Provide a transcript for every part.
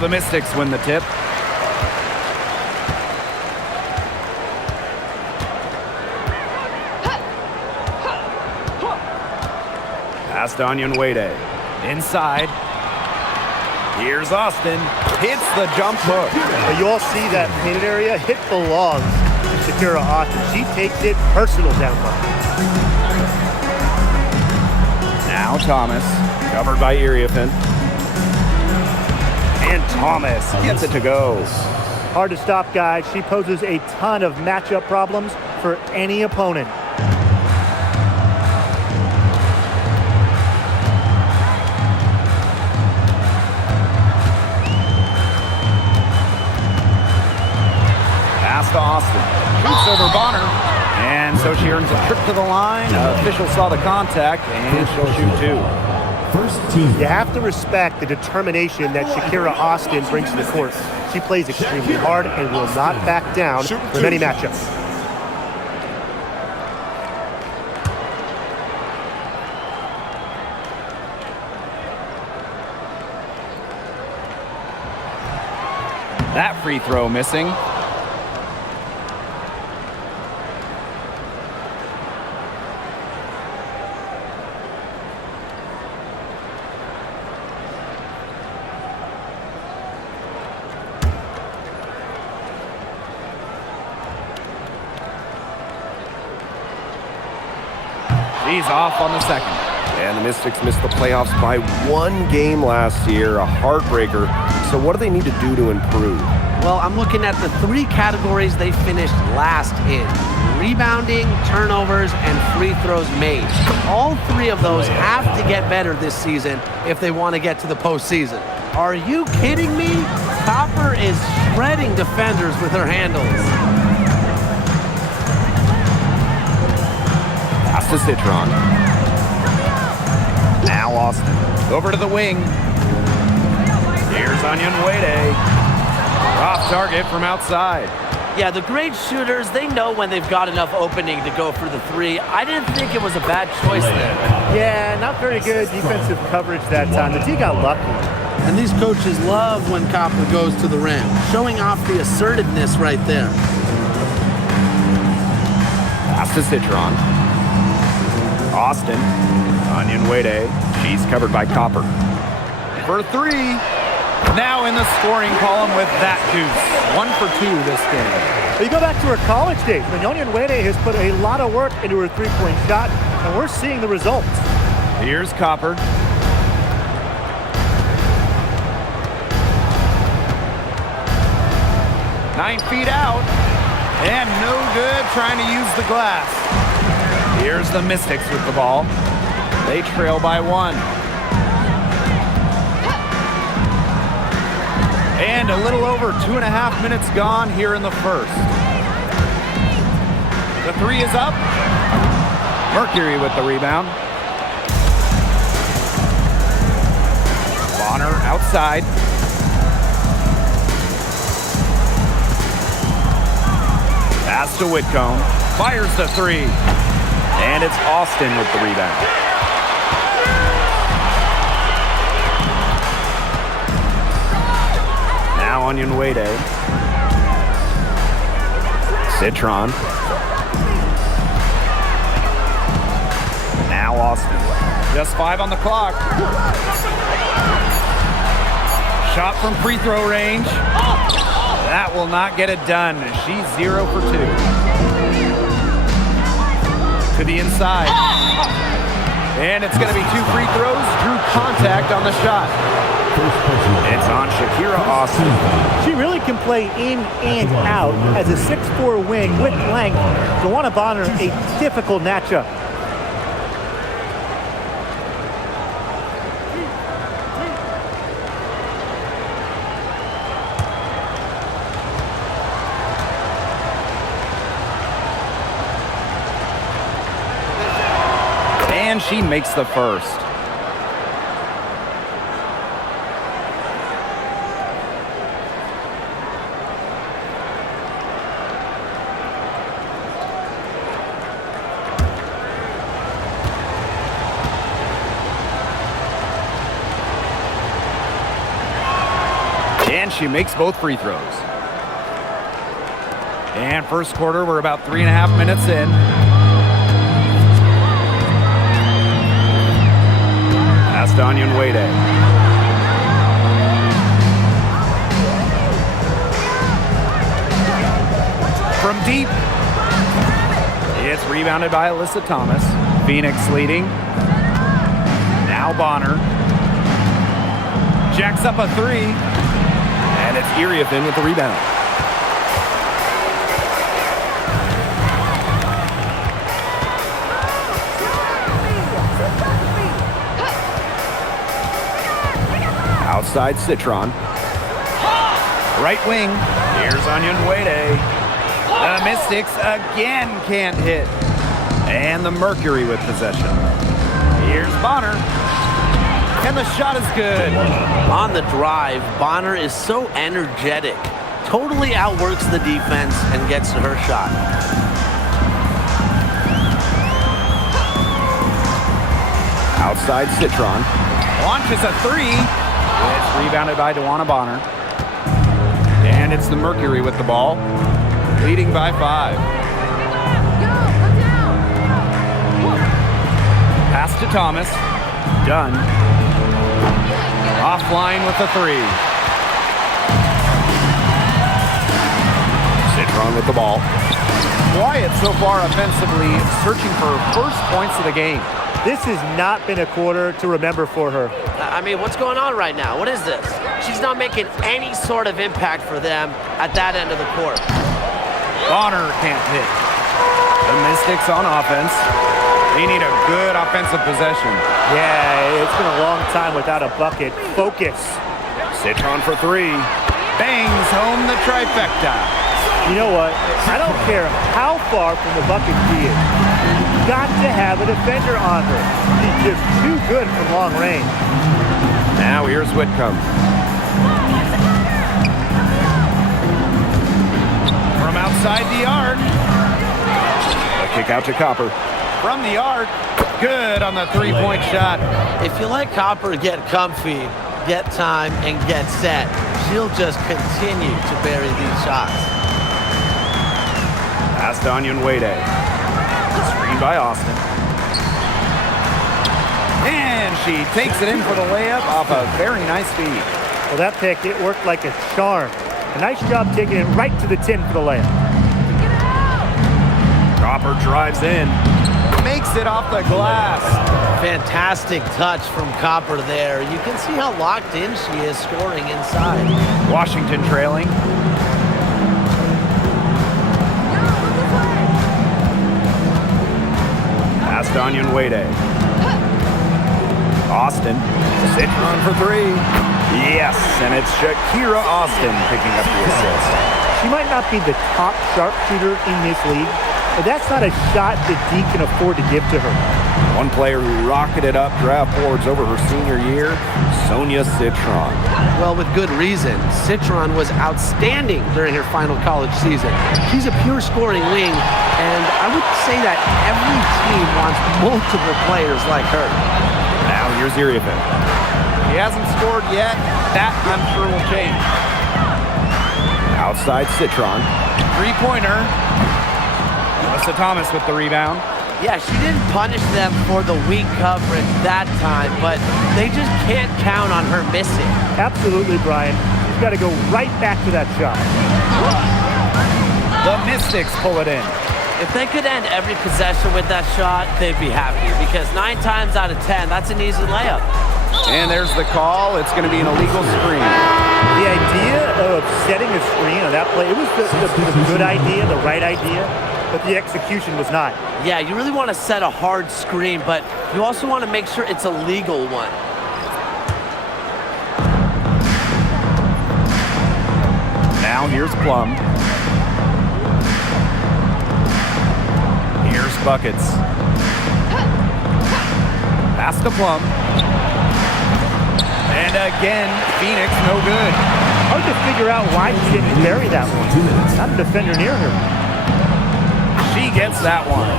So the Mystics win the tip. Past Onion Wade. Inside. Here's Austin. Hits the jump hook. You all see that painted area? It belongs to Shakira Austin. She takes it personal down low. Now Thomas. Covered by Iriefin. And Thomas gets it to go. Hard to stop, guys. She poses a ton of matchup problems for any opponent. Pass to Austin. Shoots over Bonner. And so she earns a trip to the line. Official saw the contact, and she'll shoot two. First team. You have to respect the determination that Shakira Austin brings to the court. She plays extremely hard and will not back down from any matchup. That free throw missing. He's off on the second. And the Mystics missed the playoffs by one game last year, a heartbreaker. So what do they need to do to improve? Well, I'm looking at the three categories they finished last in: rebounding, turnovers, and free throws made. All three of those have to get better this season if they want to get to the postseason. Are you kidding me? Copper is shredding defenders with her handles. Pass to Citron. Now Austin. Over to the wing. Here's Onion Wade. Off target from outside. Yeah, the great shooters, they know when they've got enough opening to go for the three. I didn't think it was a bad choice there. Yeah, not very good defensive coverage that time. The team got lucky. And these coaches love when Copper goes to the rim, showing off the assertiveness right there. Pass to Citron. Austin. Onion Wade. She's covered by Copper. For three. Now in the scoring column with that deuce. 1 for 2 this game. But you go back to her college days. Onion Wade has put a lot of work into her three-point shot, and we're seeing the results. Here's Copper. Nine feet out. And no good trying to use the glass. Here's the Mystics with the ball. They trail by 1. And a little over 2.5 minutes gone here in the first. The three is up. Mercury with the rebound. Bonner outside. Pass to Whitcomb. Fires the three. And it's Austin with the rebound. Now Onion Wade. Citron. Now Austin. Just 5 on the clock. Shot from free throw range. That will not get it done. She's 0 for 2. To the inside. And it's going to be 2 free throws. Drew contact on the shot. It's on Shakira Austin. She really can play in and out as a 6'4" wing with length. Joanna Bonner, a difficult matchup. And she makes the first. And she makes both free throws. And first quarter, we're about 3.5 minutes in. Pass to Onyenwere. From deep. It's rebounded by Alyssa Thomas. Phoenix leading. Now Bonner. Jacks up a three. And it's Iriefin with the rebound. Outside Citron. Right wing. Here's Onyenwere. The Mystics again can't hit. And the Mercury with possession. Here's Bonner. And the shot is good. On the drive, Bonner is so energetic. Totally outworks the defense and gets to her shot. Outside Citron. Launches a three. It's rebounded by DeWanna Bonner. And it's the Mercury with the ball. Leading by 5. Pass to Thomas. Dunn. Offline with the three. Citron with the ball. Quiet so far offensively, searching for first points of the game. This has not been a quarter to remember for her. I mean, what's going on right now? What is this? She's not making any sort of impact for them at that end of the court. Bonner can't hit. The Mystics on offense. They need a good offensive possession. Yeah, it's been a long time without a bucket. Focus. Citron for three. Bangs home the trifecta. You know what? I don't care how far from the bucket she is. You've got to have a defender on her. She's just too good from long range. Now here's Whitcomb. From outside the arc. A kick out to Copper. From the arc. Good on the three-point shot. If you let Copper get comfy, get time, and get set, she'll just continue to bury these shots. Pass to Onyenwere. Screened by Austin. And she takes it in for the layup off a very nice feed. Well, that pick, it worked like a charm. A nice job taking it right to the 10 for the layup. Copper drives in. Makes it off the glass. Fantastic touch from Copper there. You can see how locked in she is scoring inside. Washington trailing. Pass to Onyenwere. Austin. Citron for three. Yes, and it's Shakira Austin picking up the assist. She might not be the top sharpshooter in this league, but that's not a shot that D can afford to give to her. One player who rocketed up draft boards over her senior year, Sonia Citron. Well, with good reason. Citron was outstanding during her final college season. She's a pure scoring wing, and I would say that every team wants multiple players like her. Now here's Iriefin. He hasn't scored yet. That, I'm sure, will change. Outside Citron. Three-pointer. Alyssa Thomas with the rebound. Yeah, she didn't punish them for the weak coverage that time, but they just can't count on her missing. Absolutely, Brian. She's got to go right back to that shot. The Mystics pull it in. If they could end every possession with that shot, they'd be happy, because 9 times out of 10, that's an easy layup. And there's the call. It's going to be an illegal screen. The idea of setting a screen on that play, it was the good idea, the right idea, but the execution was not. Yeah, you really want to set a hard screen, but you also want to make sure it's a legal one. Now here's Plum. Here's Buckets. Pass to Plum. And again, Phoenix no good. Hard to figure out why she didn't carry that one. Not a defender near her. She gets that one.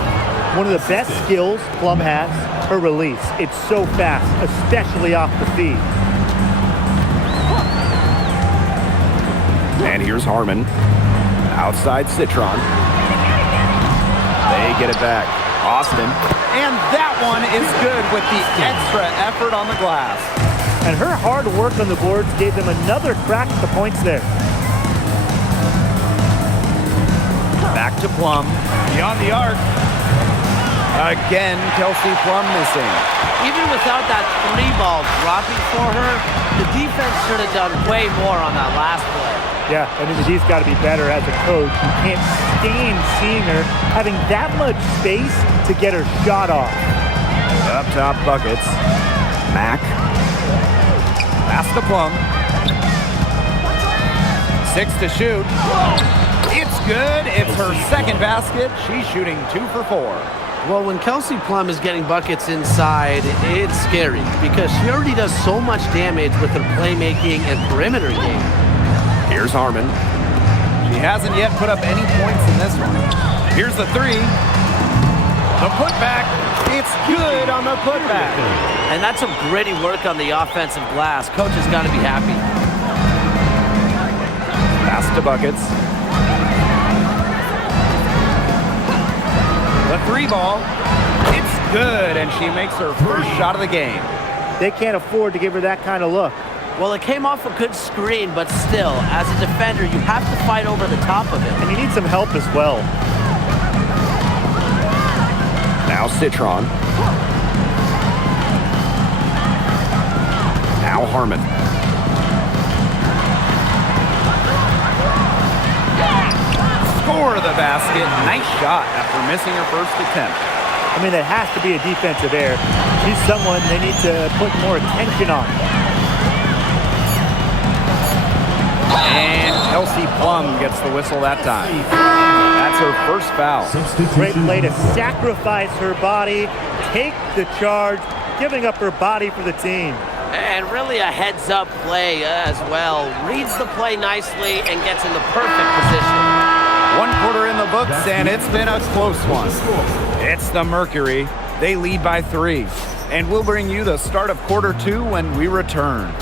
One of the best skills Plum has, her release. It's so fast, especially off the feed. And here's Harmon. Outside Citron. They get it back. Austin. And that one is good with the extra effort on the glass. And her hard work on the boards gave them another crack at the points there. Back to Plum. Beyond the arc. Again, Kelsey Plum missing. Even without that 3-ball dropping for her, the defense should have done way more on that last play. Yeah, I mean, he's got to be better as a coach. You can't stand seeing her having that much space to get her shot off. Up top buckets. Mack. Pass to Plum. 6 to shoot. It's good. It's her second basket. She's shooting 2 for 4. Well, when Kelsey Plum is getting buckets inside, it's scary because she already does so much damage with her playmaking and perimeter game. Here's Harmon. She hasn't yet put up any points in this one. Here's the 3. The putback. It's good on the putback. And that's some gritty work on the offensive glass. Coach has got to be happy. Pass to buckets. The 3-ball. It's good, and she makes her first shot of the game. They can't afford to give her that kind of look. Well, it came off a good screen, but still, as a defender, you have to fight over the top of it. And you need some help as well. Now Citron. Now Harmon. Score the basket. Nice shot after missing her first attempt. I mean, that has to be a defensive error. She's someone they need to put more attention on. And Kelsey Plum gets the whistle that time. That's her first foul. Great play to sacrifice her body, take the charge, giving up her body for the team. And really a heads-up play as well. Reads the play nicely and gets in the perfect position. 1 quarter in the books, and it's been a close one. It's the Mercury. They lead by 3. And we'll bring you the start of quarter 2 when we return.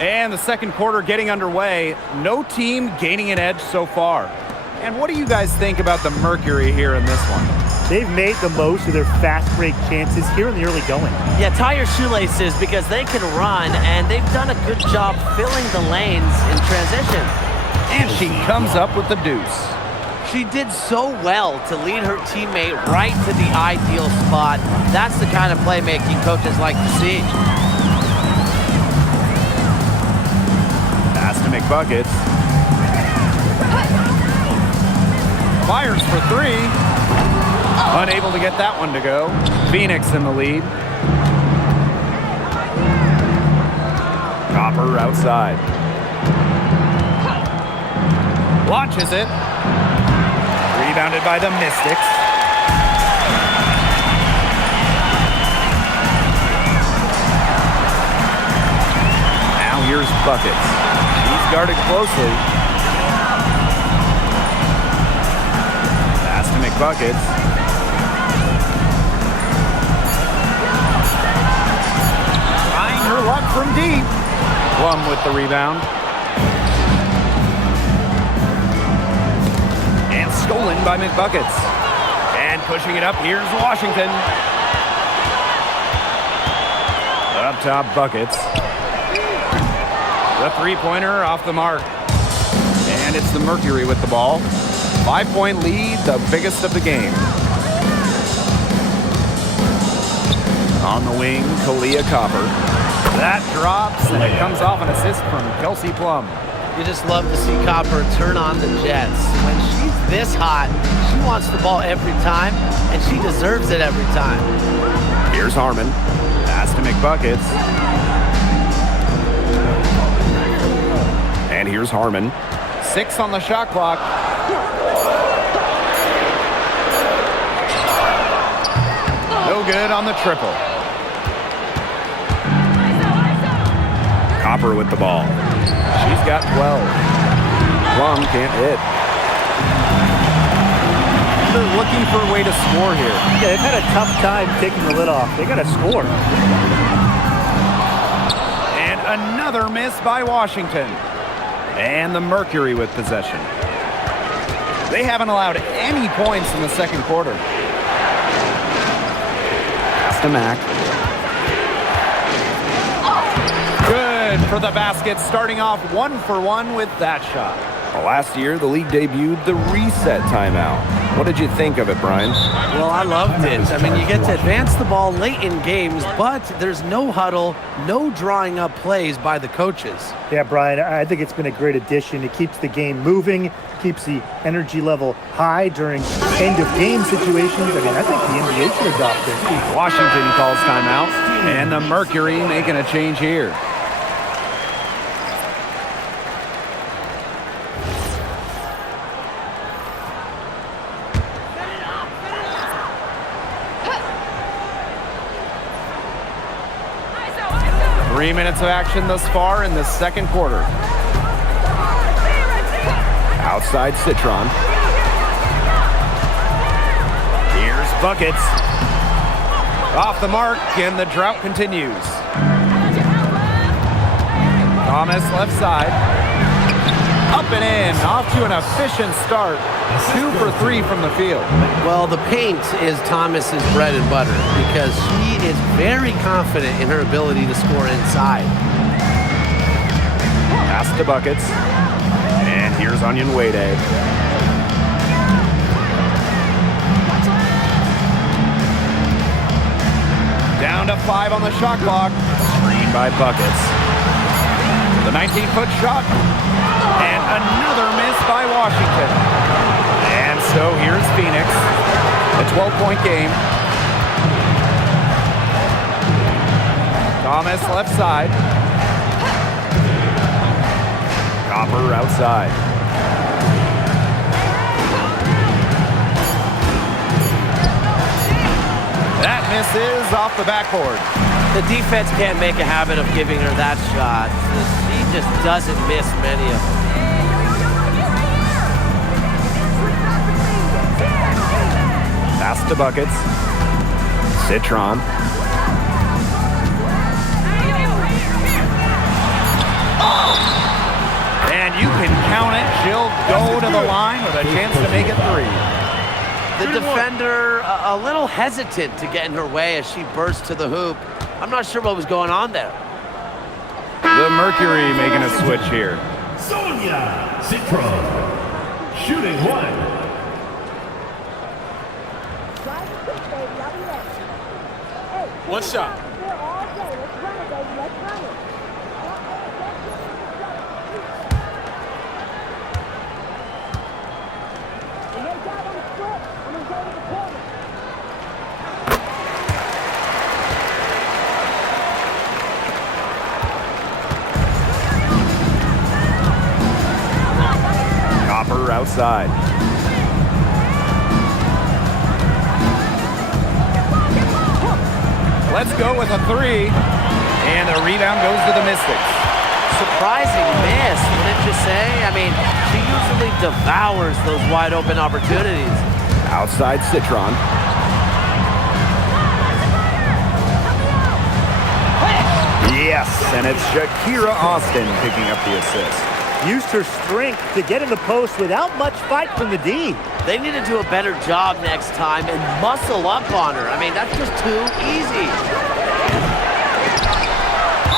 And the second quarter getting underway. No team gaining an edge so far. And what do you guys think about the Mercury here in this one? They've made the most of their fast break chances here in the early going. Yeah, tie your shoelaces because they can run, and they've done a good job filling the lanes in transition. And she comes up with the deuce. She did so well to lead her teammate right to the ideal spot. That's the kind of playmaking coaches like to see. Pass to McBuckets. Fires for 3. Unable to get that one to go. Phoenix in the lead. Copper outside. Launches it. Rebounded by the Mystics. Now here's Buckets. She's guarded closely. Pass to McBuckets. Trying her luck from deep. Plum with the rebound. And stolen by McBuckets. And pushing it up, here's Washington. Up top, Buckets. The three-pointer off the mark. And it's the Mercury with the ball. 5-point lead, the biggest of the game. On the wing, Kalia Copper. That drops, and it comes off an assist from Kelsey Plum. You just love to see Copper turn on the jets. When she's this hot, she wants the ball every time, and she deserves it every time. Here's Harmon. Pass to McBuckets. And here's Harmon. 6 on the shot clock. No good on the triple. Copper with the ball. She's got 12. Plum can't hit. They're looking for a way to score here. Yeah, they've had a tough time taking the lid off. They got to score. And another miss by Washington. And the Mercury with possession. They haven't allowed any points in the second quarter. Pass to Mack. Good for the basket, starting off 1 for 1 with that shot. Well, last year, the league debuted the reset timeout. What did you think of it, Brian? Well, I loved it. I mean, you get to advance the ball late in games, but there's no huddle, no drawing up plays by the coaches. Yeah, Brian, I think it's been a great addition. It keeps the game moving, keeps the energy level high during end-of-game situations. I mean, I think the NBA should adopt this. Washington calls timeout, and the Mercury making a change here. Three minutes of action thus far in the second quarter. Outside Citron. Here's buckets. Off the mark, and the drought continues. Thomas left side. Up and in, off to an efficient start. 2 for 3 from the field. Well, the paint is Thomas's bread and butter because she is very confident in her ability to score inside. Pass to buckets. And here's Onion Wade. Down to 5 on the shot clock. Screen by buckets. The 19-foot shot. And another miss by Washington. And so here's Phoenix. A 12-point game. Thomas left side. Copper outside. That misses off the backboard. The defense can't make a habit of giving her that shot. She just doesn't miss many of them. Pass to buckets. Citron. And you can count it. She'll go to the line with a chance to make it 3. The defender a little hesitant to get in her way as she burst to the hoop. I'm not sure what was going on there. The Mercury making a switch here. Sonia Citron, shooting 1. One shot. Copper outside. Let's go with a 3. And the rebound goes to the Mystics. Surprising miss, wouldn't you say? I mean, she usually devours those wide open opportunities. Outside Citron. Yes, and it's Shakira Austin picking up the assist. Used her strength to get in the post without much fight from the D. They need to do a better job next time and muscle up on her. I mean, that's just too easy.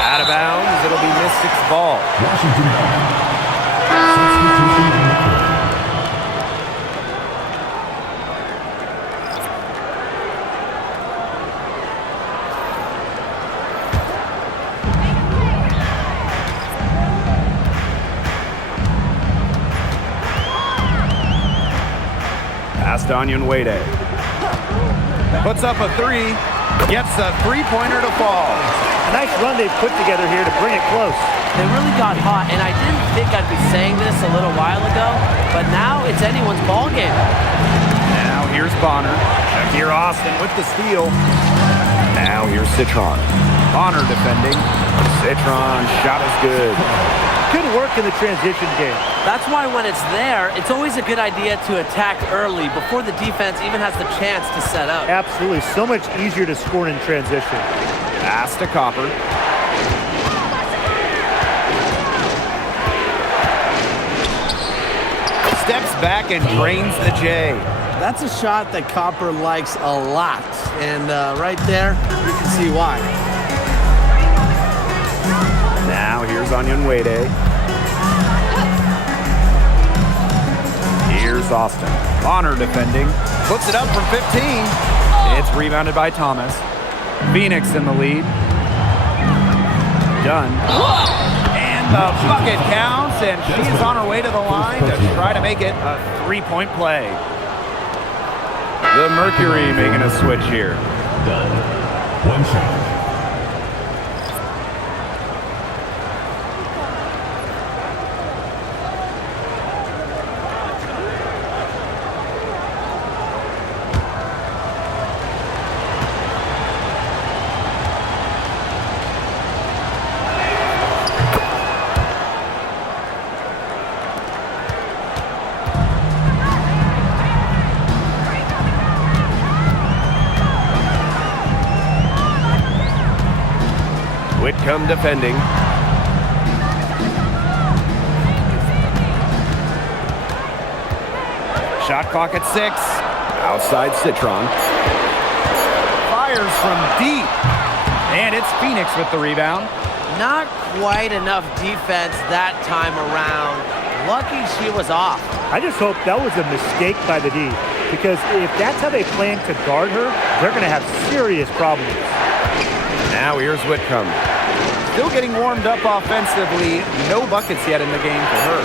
Out of bounds, it'll be Mystics ball. Washington. Pass to Onion Wade. Puts up a 3. Gets a three-pointer to fall. A nice run they've put together here to bring it close. They really got hot, and I didn't think I'd be saying this a little while ago, but now it's anyone's ball game. Now here's Bonner. Shakira Austin with the steal. Now here's Citron. Bonner defending. Citron shot is good. Good work in the transition game. That's why when it's there, it's always a good idea to attack early before the defense even has the chance to set up. Absolutely. So much easier to score in transition. Pass to Copper. Steps back and drains the J. That's a shot that Copper likes a lot. And right there, you can see why. Now here's Onion Wade. Here's Austin. Bonner defending. Puts it up from 15. It's rebounded by Thomas. Phoenix in the lead. Dunn. And the bucket counts, and she is on her way to the line to try to make it a three-point play. The Mercury making a switch here. One shot. Whitcomb defending. Shot clock at 6. Outside Citron. Fires from deep. And it's Phoenix with the rebound. Not quite enough defense that time around. Lucky she was off. I just hope that was a mistake by the D, because if that's how they plan to guard her, they're going to have serious problems. Now here's Whitcomb. Still getting warmed up offensively. No buckets yet in the game for her.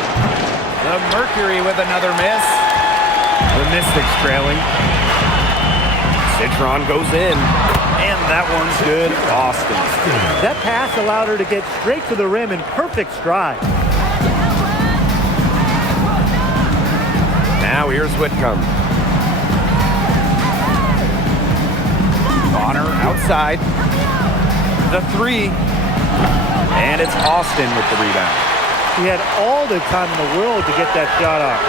The Mercury with another miss. The Mystics trailing. Citron goes in. And that one's good. Austin. That pass allowed her to get straight to the rim in perfect stride. Now here's Whitcomb. Bonner outside. The 3. And it's Austin with the rebound. He had all the time in the world to get that shot off.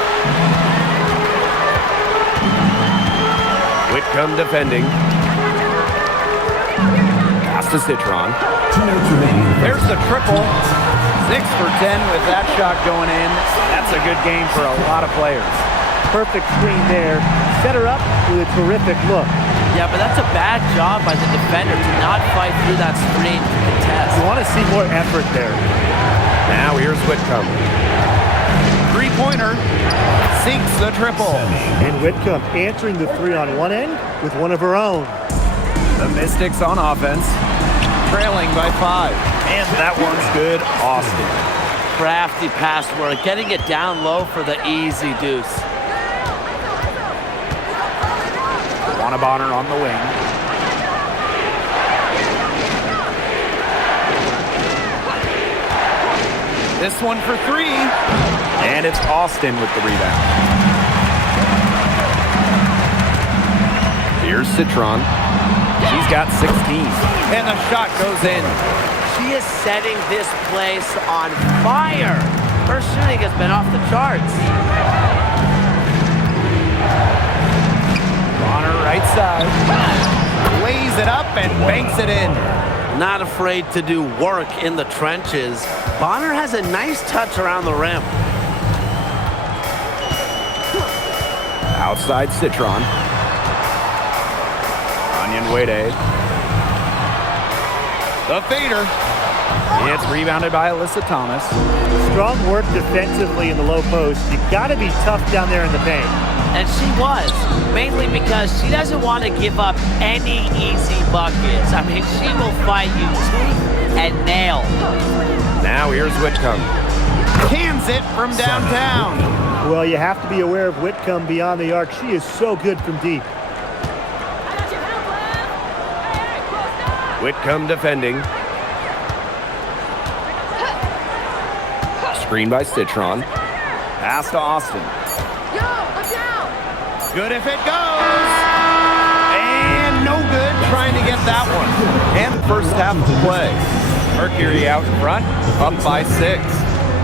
Whitcomb defending. Pass to Citron. 2 minutes remaining. There's the triple. 6 for 10 with that shot going in. That's a good game for a lot of players. Perfect screen there. Set her up with a terrific look. Yeah, but that's a bad job by the defender to not fight through that screen to contest. You want to see more effort there. Now here's Whitcomb. Three-pointer. Sinks the triple. And Whitcomb answering the 3 on one end with one of her own. The Mystics on offense. Trailing by 5. And that one's good. Austin. Crafty pass work, getting it down low for the easy deuce. Bonner on the wing. This one for 3. And it's Austin with the rebound. Here's Citron. She's got 16. And the shot goes in. She is setting this place on fire. Her shooting has been off the charts. Bonner right side. Lays it up and banks it in. Not afraid to do work in the trenches. Bonner has a nice touch around the rim. Outside Citron. Onion Wade. The fader. It's rebounded by Alyssa Thomas. Strong work defensively in the low post. You got to be tough down there in the paint. And she was, mainly because she doesn't want to give up any easy buckets. I mean, she will fight you tooth and nail. Now here's Whitcomb. Cans it from downtown. Well, you have to be aware of Whitcomb beyond the arc. She is so good from deep. Whitcomb defending. Screen by Citron. Pass to Austin. Good if it goes. And no good. trying to get that one. And the first half of play. Mercury out in front, up by 6.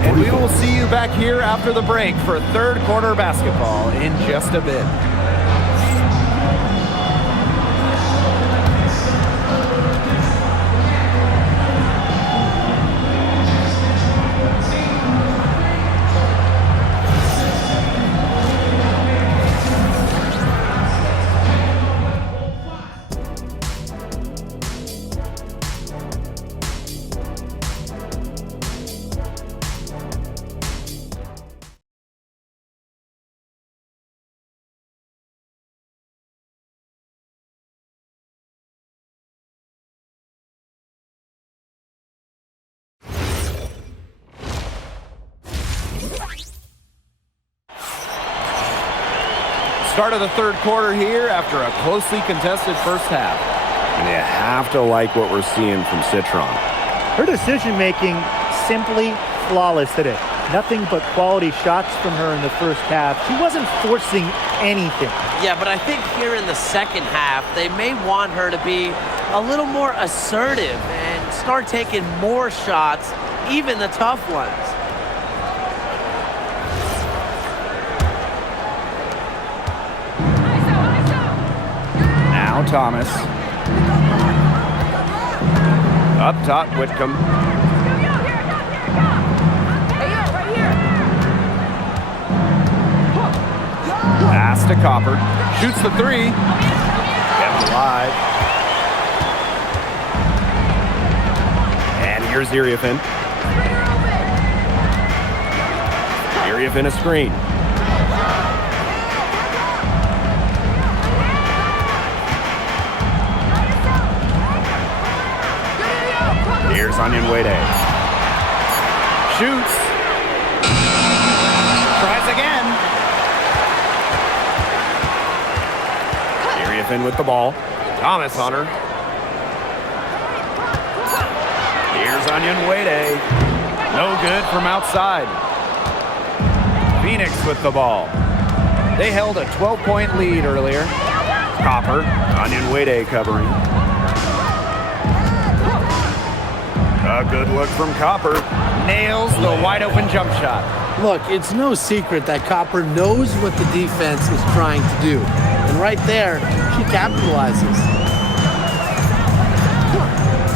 And we will see you back here after the break for third quarter basketball in just a bit. Start of the third quarter here after a closely contested first half. And you have to like what we're seeing from Citron. Her decision-making simply flawless today. Nothing but quality shots from her in the first half. She wasn't forcing anything. Yeah, but I think here in the second half, they may want her to be a little more assertive and start taking more shots, even the tough ones. Now Thomas. Up top, Whitcomb. Pass to Copper. Shoots the 3. Kept alive. And here's Iriafin. Iriafin a screen. Here's Onion Wade. Shoots. Tries again. Iriafin with the ball. Thomas on her. Here's Onion Wade. No good from outside. Phoenix with the ball. They held a 12-point lead earlier. Copper. Onion Wade covering. A good look from Copper. Nails the wide-open jump shot. Look, it's no secret that Copper knows what the defense is trying to do. And right there, she capitalizes.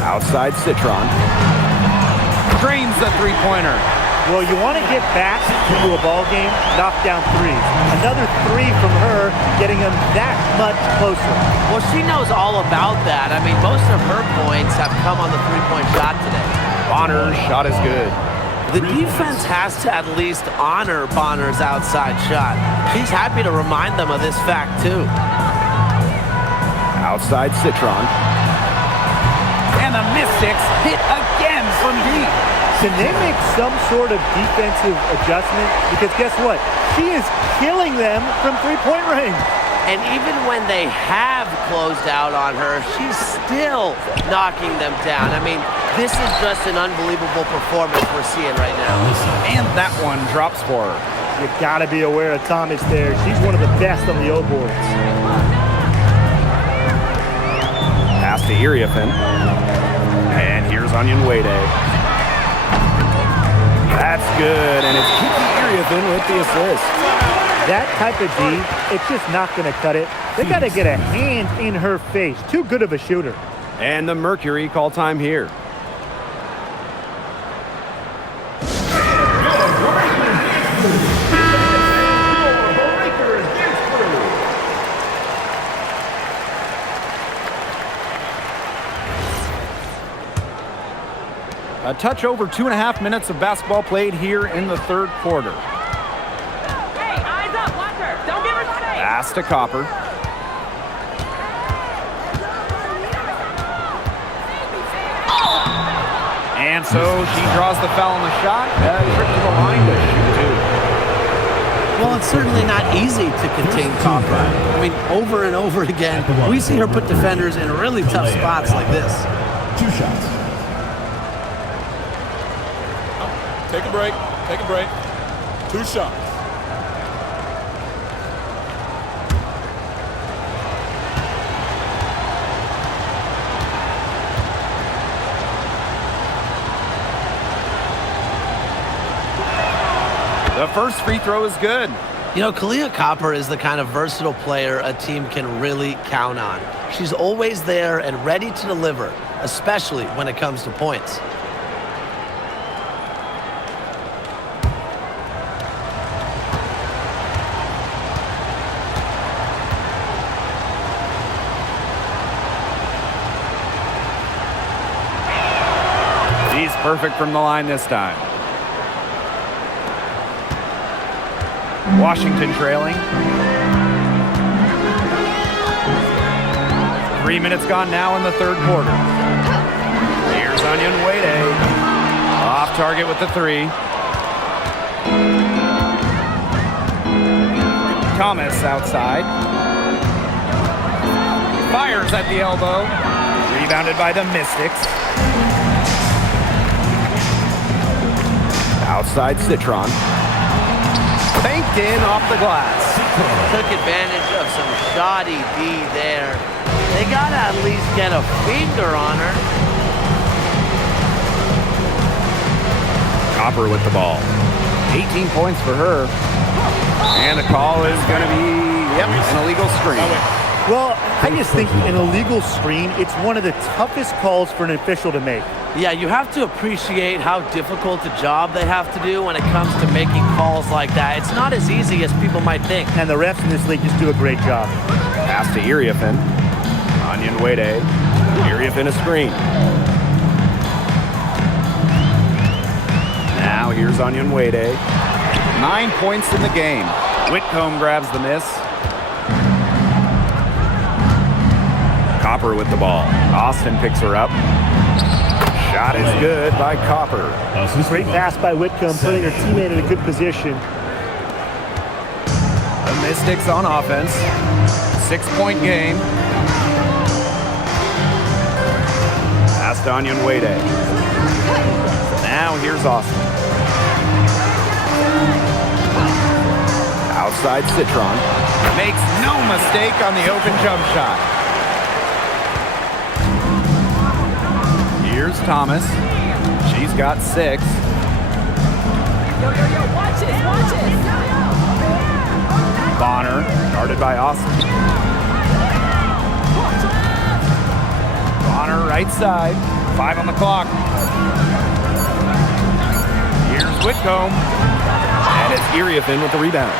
Outside Citron. Drains the three-pointer. Well, you want to get back into a ball game, knock down threes. Another 3 from her, getting them that much closer. Well, she knows all about that. I mean, most of her points have come on the three-point shot today. Bonner's shot is good. The defense has to at least honor Bonner's outside shot. She's happy to remind them of this fact, too. Outside Citron. And the Mystics hit again from deep. Can they make some sort of defensive adjustment? Because guess what? She is killing them from three-point range. And even when they have closed out on her, she's still knocking them down. I mean, this is just an unbelievable performance we're seeing right now. And that one drops for her. You gotta be aware of Thomas there. She's one of the best on the O boards. Pass to Iriafin. And here's Onion Wade. That's good, and it's Kiki Iriafin with the assist. That type of D, it's just not going to cut it. They got to get a hand in her face. Too good of a shooter. And the Mercury call time here. A touch over 2.5 minutes of basketball played here in the third quarter. Hey, eyes up, watch her. Don't give her space. Pass to Copper. And so she draws the foul on the shot. Trip to the line to shoot two. Well, it's certainly not easy to contain Copper. I mean, over and over again, we see her put defenders in really tough spots like this. 2 shots. Take a break. Take a break. 2 shots. The first free throw is good. You know, Kalia Copper is the kind of versatile player a team can really count on. She's always there and ready to deliver, especially when it comes to points. She's perfect from the line this time. Washington trailing. 3 minutes gone now in the third quarter. Here's Onion Wade. Off target with the three. Thomas outside. Fires at the elbow. Rebounded by the Mystics. Outside Citron. Banked in off the glass. Took advantage of some shoddy D there. They got to at least get a finger on her. Copper with the ball. 18 points for her. And the call is going to be, an illegal screen. Well, I just think an illegal screen, it's one of the toughest calls for an official to make. Yeah, you have to appreciate how difficult a job they have to do when it comes to making calls like that. It's not as easy as people might think. And the refs in this league just do a great job. Pass to Iriafin. Onion Wade. Iriafin a screen. Now here's Onion Wade. 9 points in the game. Whitcomb grabs the miss. Copper with the ball. Austin picks her up. Shot is good by Copper. Great pass by Whitcomb, putting her teammate in a good position. The Mystics on offense. 6-point game. Pass to Onion Wade. Now here's Austin. Outside Citron. Makes no mistake on the open jump shot. Here's Thomas. She's got 6. Yo, watch this, watch this. Bonner, guarded by Austin. Bonner, right side. 5 on the clock. Here's Whitcomb. And it's Iriafin with the rebound.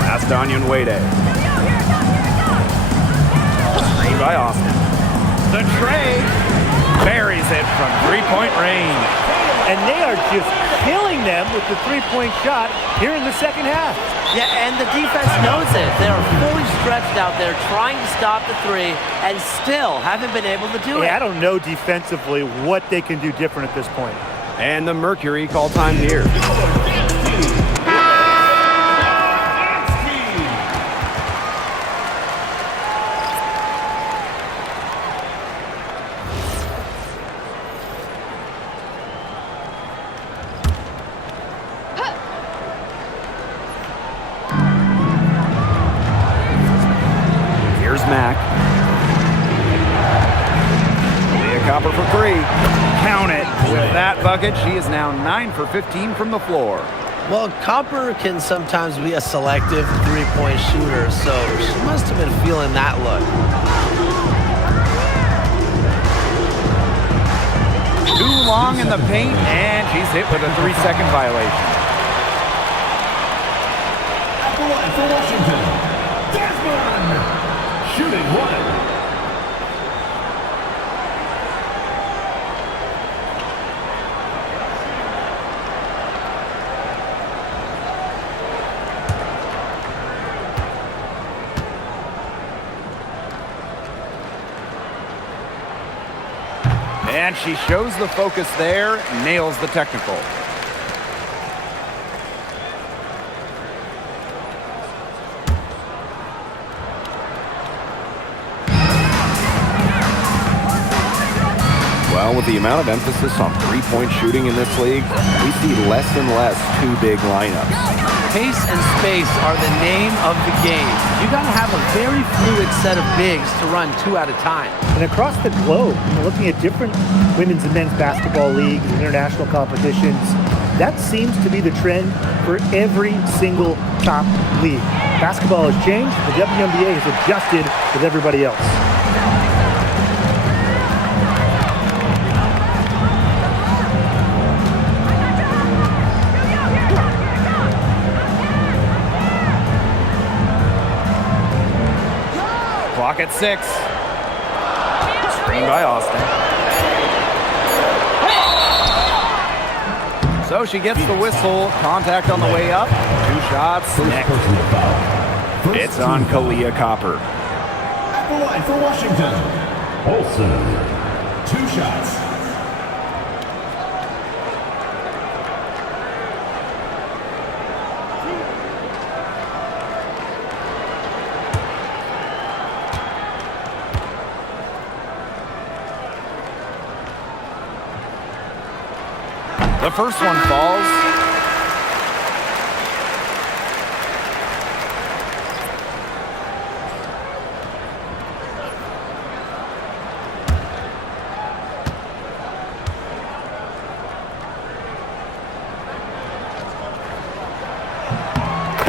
Pass to Onion Wade. Screen by Austin. The tray buries it from 3-point range. And they are just killing them with the three-point shot here in the second half. Yeah, and the defense knows it. They're fully stretched out there trying to stop the three and still haven't been able to do it. I don't know defensively what they can do different at this point. And the Mercury call time here. Mack. Leah Copper for 3. Count it. With that bucket, she is now 9 for 15 from the floor. Well, Copper can sometimes be a selective three-point shooter, so she must have been feeling that look. Too long in the paint, and she's hit with a 3-second violation. At the line for Washington, Desmond. Shooting 1. And she shows the focus there, nails the technical. Well, with the amount of emphasis on three-point shooting in this league, we see less and less 2 big lineups. Pace and space are the name of the game. You got to have a very fluid set of bigs to run two at a time. And across the globe, looking at different women's and men's basketball leagues and international competitions, that seems to be the trend for every single top league. Basketball has changed. The WNBA has adjusted with everybody else. Clock at 6. Screen by Austin. So she gets the whistle. Contact on the way up. 2 shots. Next. It's on Kalia Copper. At the line for Washington, Olsen. 2 shots. The first one falls.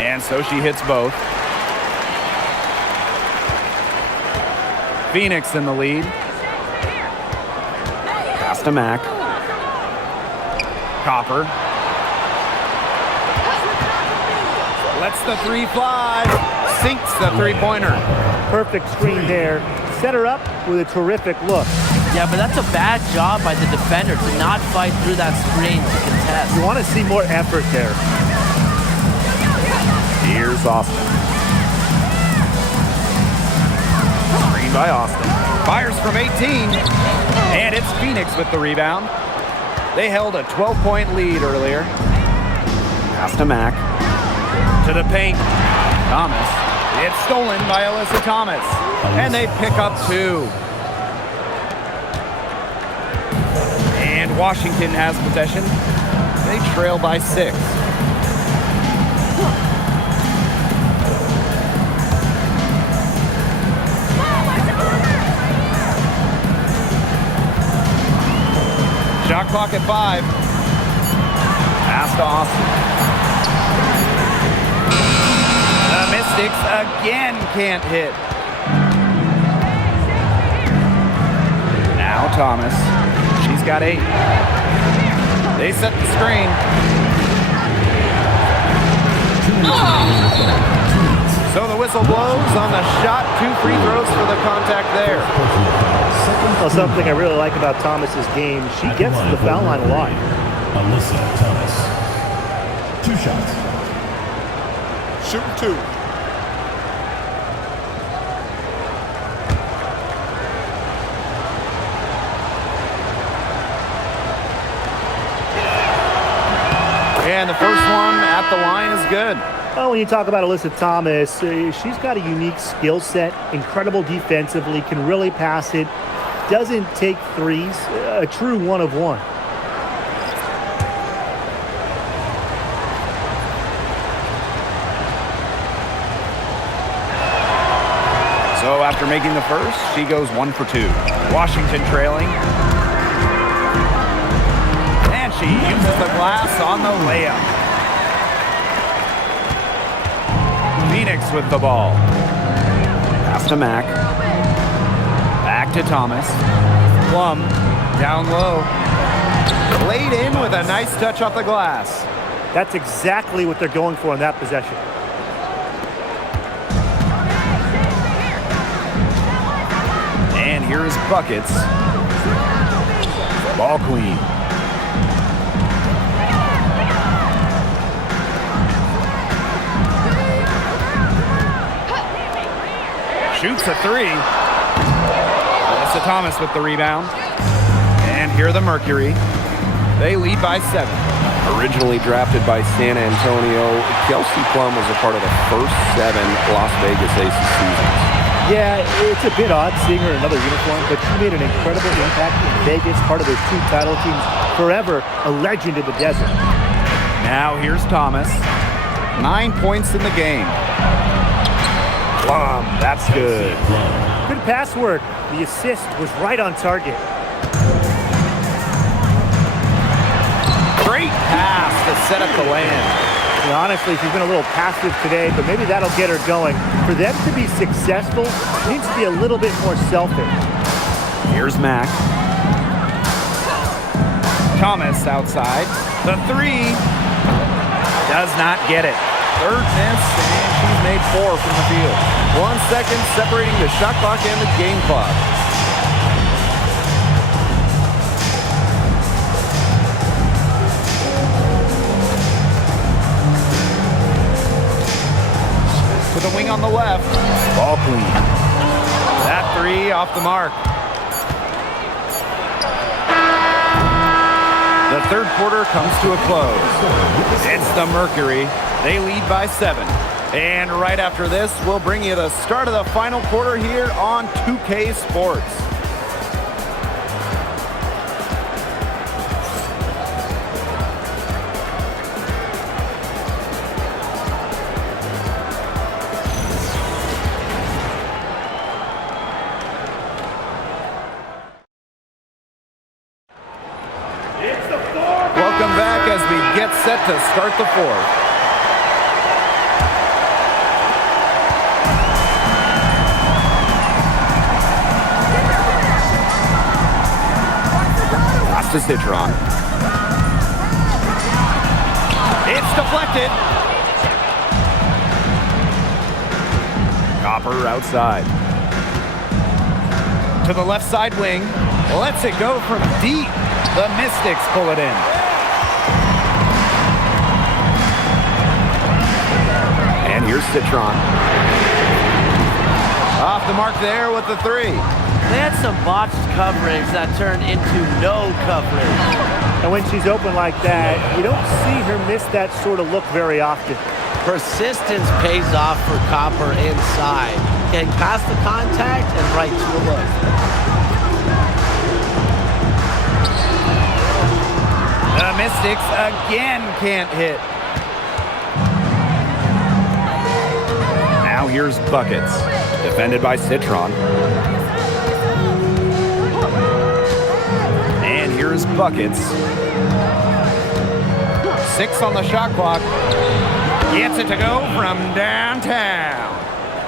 And so she hits both. Phoenix in the lead. Pass to Mack. Copper. Lets the 3 fly. Sinks the 3-pointer. Perfect screen there. Set her up with a terrific look. Yeah, but that's a bad job by the defender to not fight through that screen to contest. You want to see more effort there. Here's Austin. Screen by Austin. Fires from 18. And it's Phoenix with the rebound. They held a 12-point lead earlier. Pass to Mack. To the paint. Thomas. It's stolen by Alyssa Thomas. And they pick up 2. And Washington has possession. They trail by 6. Shot clock at 5. Pass to Austin. The Mystics again can't hit. Now Thomas. She's got 8. They set the screen. So the whistle blows on the shot. 2 free throws for the contact there. Well, something I really like about Thomas's game, she gets to the foul line a lot. Alyssa Thomas. 2 shots. Shooting 2. And the first one at the line is good. Well, when you talk about Alyssa Thomas, she's got a unique skill set, incredible defensively, can really pass it, doesn't take threes, a true one of one. So after making the first, she goes 1 for 2. Washington trailing. And she uses the glass on the layup. Phoenix with the ball. Pass to Mack. Back to Thomas. Plum down low. Laid in with a nice touch off the glass. That's exactly what they're going for in that possession. And here is Buckets. Ball queen. Shoots a 3. Alyssa Thomas with the rebound. And here are the Mercury. They lead by 7. Originally drafted by San Antonio, Kelsey Plum was a part of the first 7 Las Vegas Aces seasons. Yeah, it's a bit odd seeing her in another uniform, but she made an incredible impact in Vegas, part of those 2 title teams, forever a legend in the desert. Now here's Thomas. 9 points in the game. Plum, that's good. Good pass work. The assist was right on target. Great pass to set up the land. And honestly, she's been a little passive today, but maybe that'll get her going. For them to be successful, she needs to be a little bit more selfish. Here's Mack. Thomas outside. The three does not get it. Third miss, and she's made 4 from the field. 1 second separating the shot clock and the game clock. To the wing on the left. Ball clean. That 3 off the mark. The third quarter comes to a close. It's the Mercury. They lead by 7. And right after this, we'll bring you the start of the final quarter here on 2K Sports. Welcome back as we get set to start the fourth. To Citron. It's deflected. Copper outside. To the left side wing. Lets it go from deep. The Mystics pull it in. And here's Citron. Off the mark there with the 3. They had some botched coverage that turned into no coverage. And when she's open like that, you don't see her miss that sort of look very often. Persistence pays off for Copper inside. Getting past the contact and right to the look. The Mystics again can't hit. Now here's Buckets. Defended by Citron. And here's Buckets. 6 on the shot clock. Gets it to go from downtown.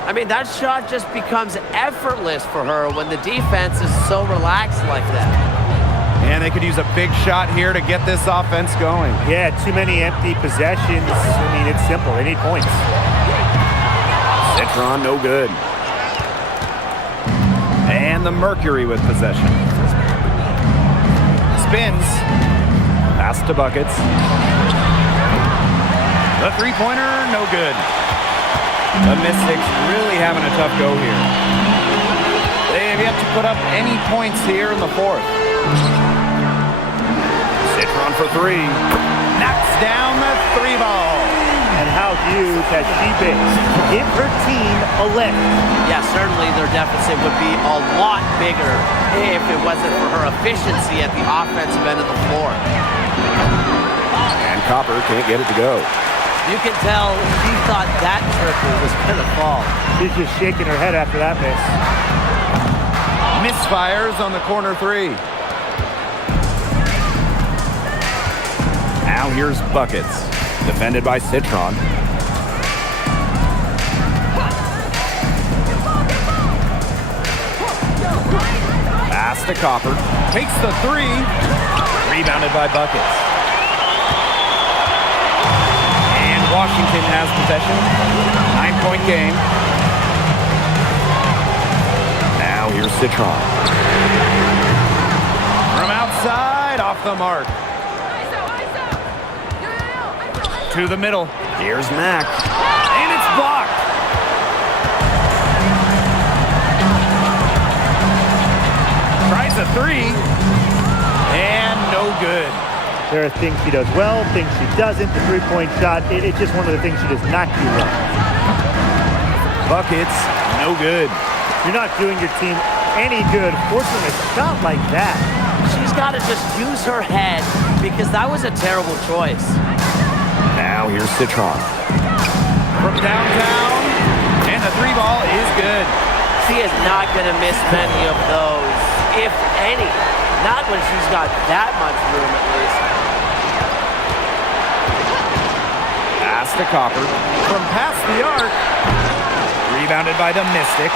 I mean, that shot just becomes effortless for her when the defense is so relaxed like that. And they could use a big shot here to get this offense going. Yeah, too many empty possessions. I mean, it's simple. They need points. Citron, no good. And the Mercury with possession. Spins. Pass to Buckets. The three-pointer, no good. The Mystics really having a tough go here. They have yet to put up any points here in the fourth. Citron for 3. Knocks down the 3 ball. And how huge has she been? Give her team a lift. Yeah, certainly their deficit would be a lot bigger if it wasn't for her efficiency at the offensive end of the floor. And Copper can't get it to go. You can tell she thought that triple was going to fall. She's just shaking her head after that miss. Misfires on the corner 3. Now here's Buckets. Defended by Citron. Pass to Copper. Takes the 3. Rebounded by Buckets. And Washington has possession. 9-point game. Now here's Citron. From outside, off the mark. To the middle. Here's Mack. And it's blocked. Tries a 3. And no good. There are things she does well, things she doesn't. The three-point shot, it's just one of the things she does not do well. Buckets, no good. You're not doing your team any good forcing a shot like that. She's got to just use her head because that was a terrible choice. Now here's Citron. from downtown, and the three ball is good. She is not going to miss many of those, if any. Not when she's got that much room, at least. Pass to Copper from past the arc. Rebounded by the Mystics.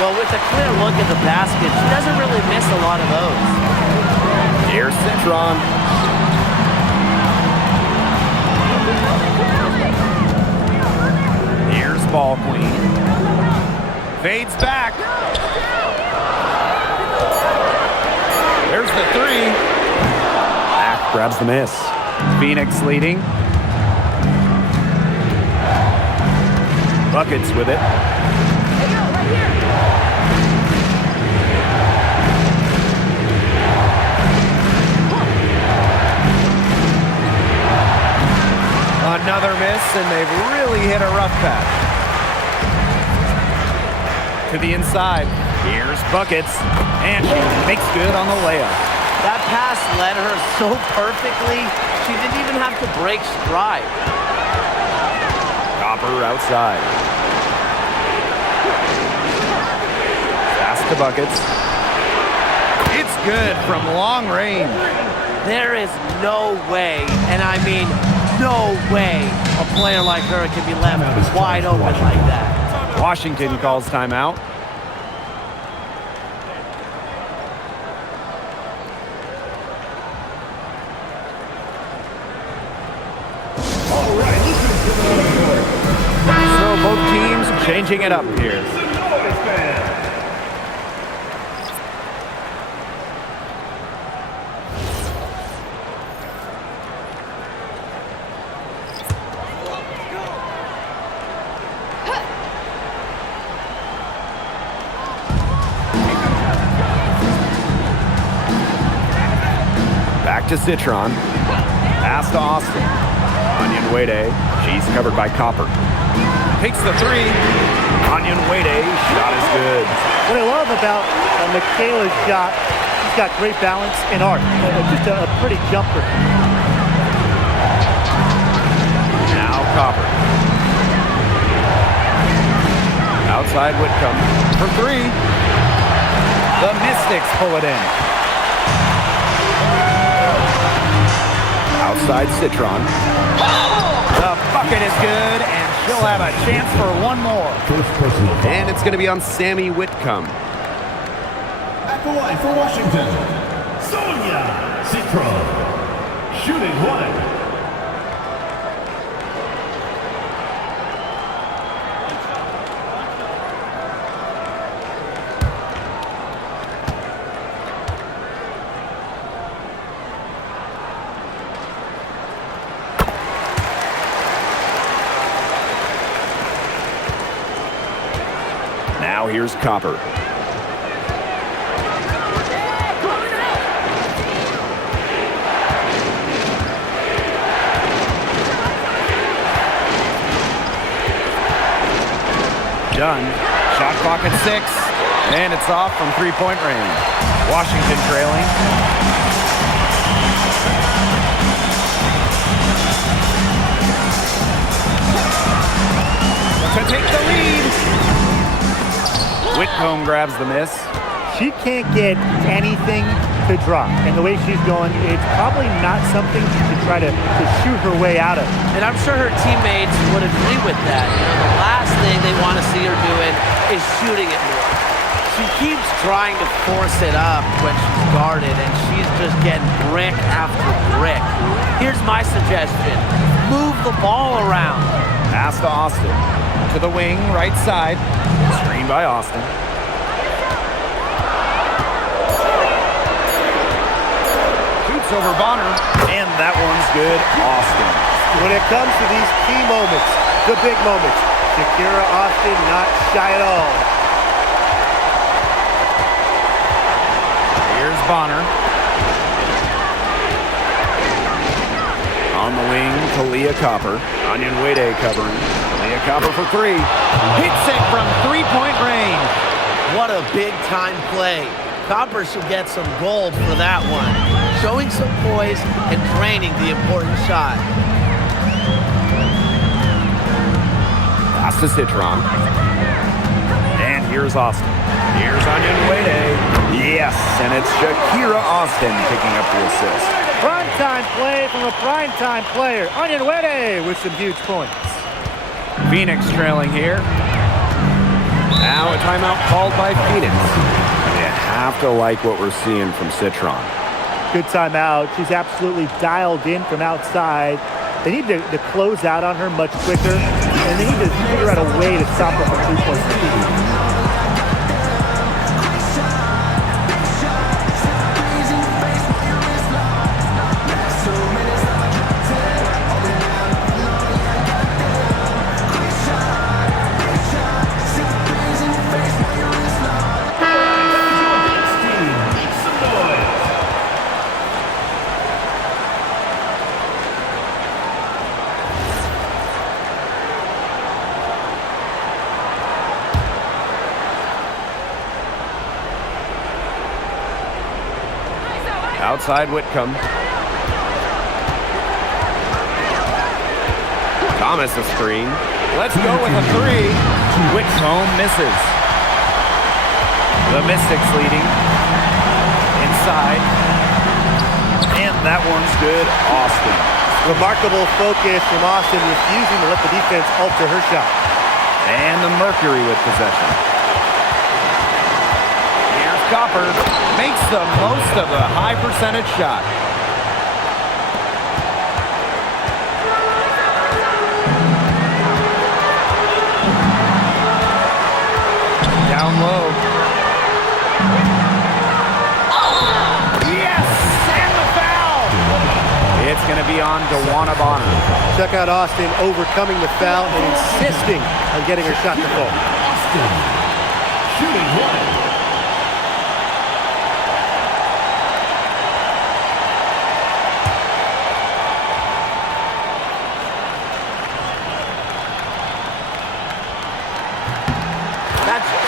Well, with a clear look at the basket, she doesn't really miss a lot of those. Here's Citron. Here's Ball Queen. Fades back. There's the three. Back grabs the miss. Phoenix leading. Buckets with it. Another miss, and they've really hit a rough patch. To the inside. Here's Buckets, and she makes good on the layup. That pass led her so perfectly, she didn't even have to break stride. Copper outside. Pass to Buckets. It's good from long range. There is no way, and I mean no way, a player like her can be left wide open like that. Washington calls timeout. All right, listen to the noise. So both teams changing it up here. It's the noise band. Back to Citron. Pass to Austin. Onion Wade. She's covered by Copper. Takes the three. Onion Wade. Shot is good. What I love about Michaela's shot, she's got great balance and arc. Just a pretty jumper. Now Copper. Outside Whitcomb for three. The Mystics pull it in. Outside Citron. The bucket is good, and she'll have a chance for one more. First personal foul. And it's going to be on Sammy Whitcomb. At the line for Washington, Sonia Citron. Shooting one. Now here's Copper. Done. Shot clock at 6, and it's off from three-point range. Washington trailing. To take the lead. Whitcomb grabs the miss. She can't get anything to drop. And the way she's going, it's probably not something to try to shoot her way out of. And I'm sure her teammates would agree with that. You know, the last thing they want to see her doing is shooting it more. She keeps trying to force it up when she's guarded, and she's just getting brick after brick. Here's my suggestion. Move the ball around. Pass to Austin. To the wing, right side. Screen by Austin. Shoots over Bonner, and that one's good. Austin. When it comes to these key moments, the big moments, Shakira Austin not shy at all. Here's Bonner. On the wing, Kalia Copper. Onion Wade covering. Kalia Copper for three. Hits it from three-point range. What a big-time play. Copper should get some gold for that one. Showing some poise and draining the important shot. to Citron. And here's Austin. Here's Onion Wade. Yes, and it's Shakira Austin picking up the assist. Primetime play from a primetime player. Onion Wade with some huge points. Phoenix trailing here. Now a timeout called by Phoenix. You have to like what we're seeing from Citron. Good timeout. She's absolutely dialed in from outside. They need to close out on her much quicker, and they need to figure out a way to stop her from three-point shooting. Outside Whitcomb. Thomas a screen. Let's go with a three. Whitcomb misses. The Mystics leading. Inside. And that one's good. Austin. Remarkable focus from Austin, refusing to let the defense alter her shot. And the Mercury with possession. Here's Copper. Makes the most of a high percentage shot. Down low. Yes! And the foul! It's going to be on DeWanna Bonner. Check out Austin overcoming the foul and insisting on getting her shot to fall. Austin, shooting one.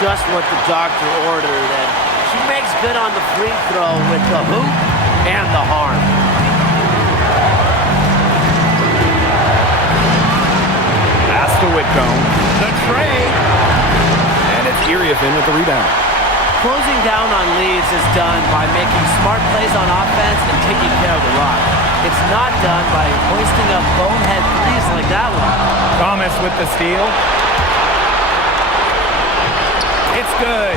Just what the doctor ordered, and she makes good on the free throw with the hoop and the harm. Pass to Whitcomb. The tray. And it's Iriafen with the rebound. Closing down on leads is done by making smart plays on offense and taking care of the rock. It's not done by hoisting up bonehead threes like that one. Thomas with the steal. It's good.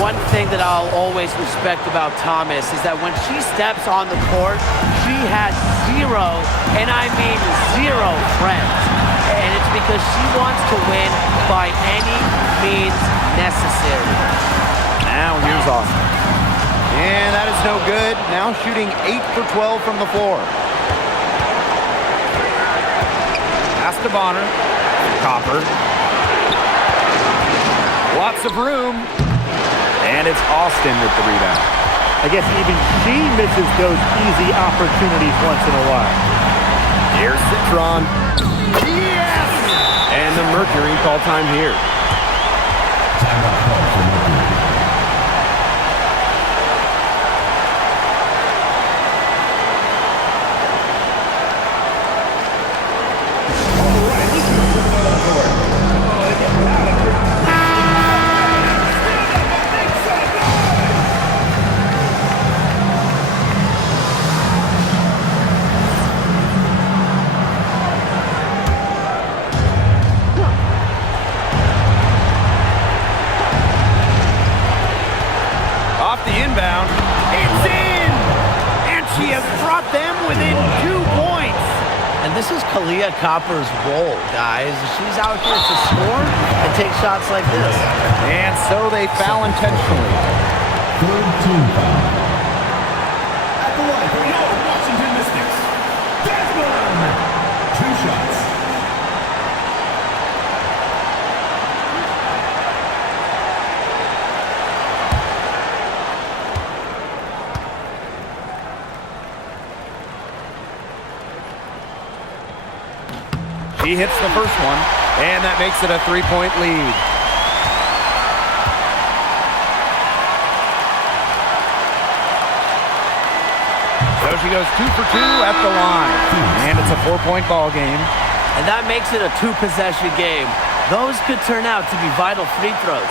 One thing that I'll always respect about Thomas is that when she steps on the court, she has zero, and I mean zero, friends. And it's because she wants to win by any means necessary. Now here's Austin. And that is no good. Now shooting 8 for 12 from the floor. Pass to Bonner. Copper. Lots of room. And it's Austin with the rebound. I guess even she misses those easy opportunities once in a while. Here's Citron. Yes! And the Mercury call time here. Timeout call for Mercury. It's in! And she has brought them within 2 points. And this is Kalia Copper's role, guys. She's out here to score and take shots like this. And so they foul intentionally. Third team foul. At the line for your Washington Mystics, Desmond. 2 shots. He hits the first one, and that makes it a 3-point lead. So she goes 2 for 2 at the line, and it's a 4-point ball game. And that makes it a 2-possession game. Those could turn out to be vital free throws.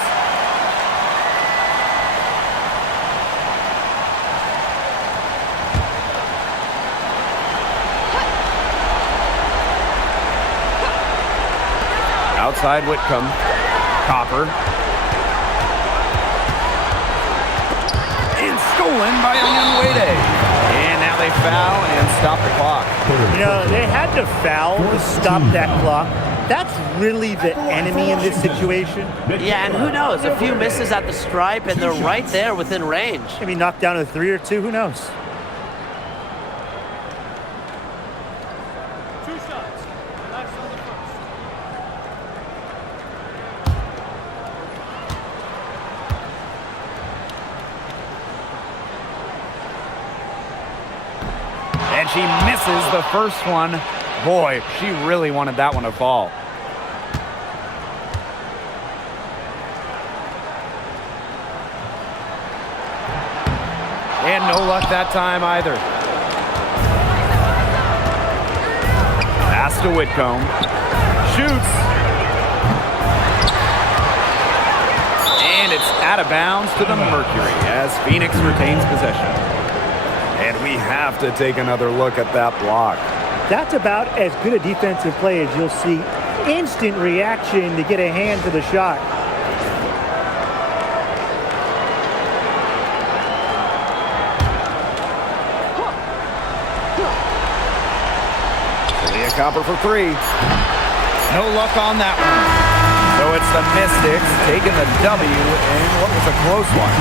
Outside Whitcomb. Copper. And stolen by Onyenwere. And now they foul and stop the clock. You know, they had to foul to stop that clock. That's really the enemy in this situation. Yeah, and who knows? A few misses at the stripe, and they're right there within range. Maybe knock down a 3 or 2, who knows? And she misses the first one. Boy, she really wanted that one to fall. And no luck that time either. Pass to Whitcomb. Shoots. And it's out of bounds to the Mercury as Phoenix retains possession. And we have to take another look at that block. That's about as good a defensive play as you'll see. Instant reaction to get a hand to the shot. Copper for 3. No luck on that one. So it's the Mystics taking the W in what was a close one.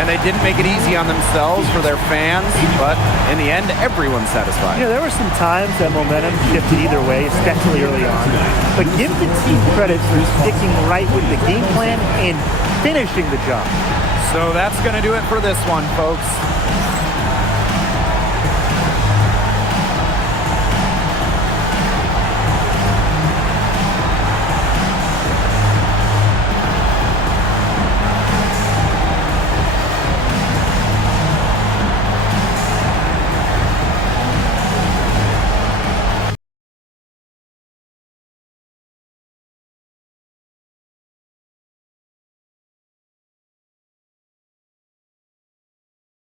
And they didn't make it easy on themselves for their fans, but in the end, everyone's satisfied. You know, there were some times that momentum shifted either way, especially early on. But give the team credit for sticking right with the game plan and finishing the job. So that's going to do it for this one, folks.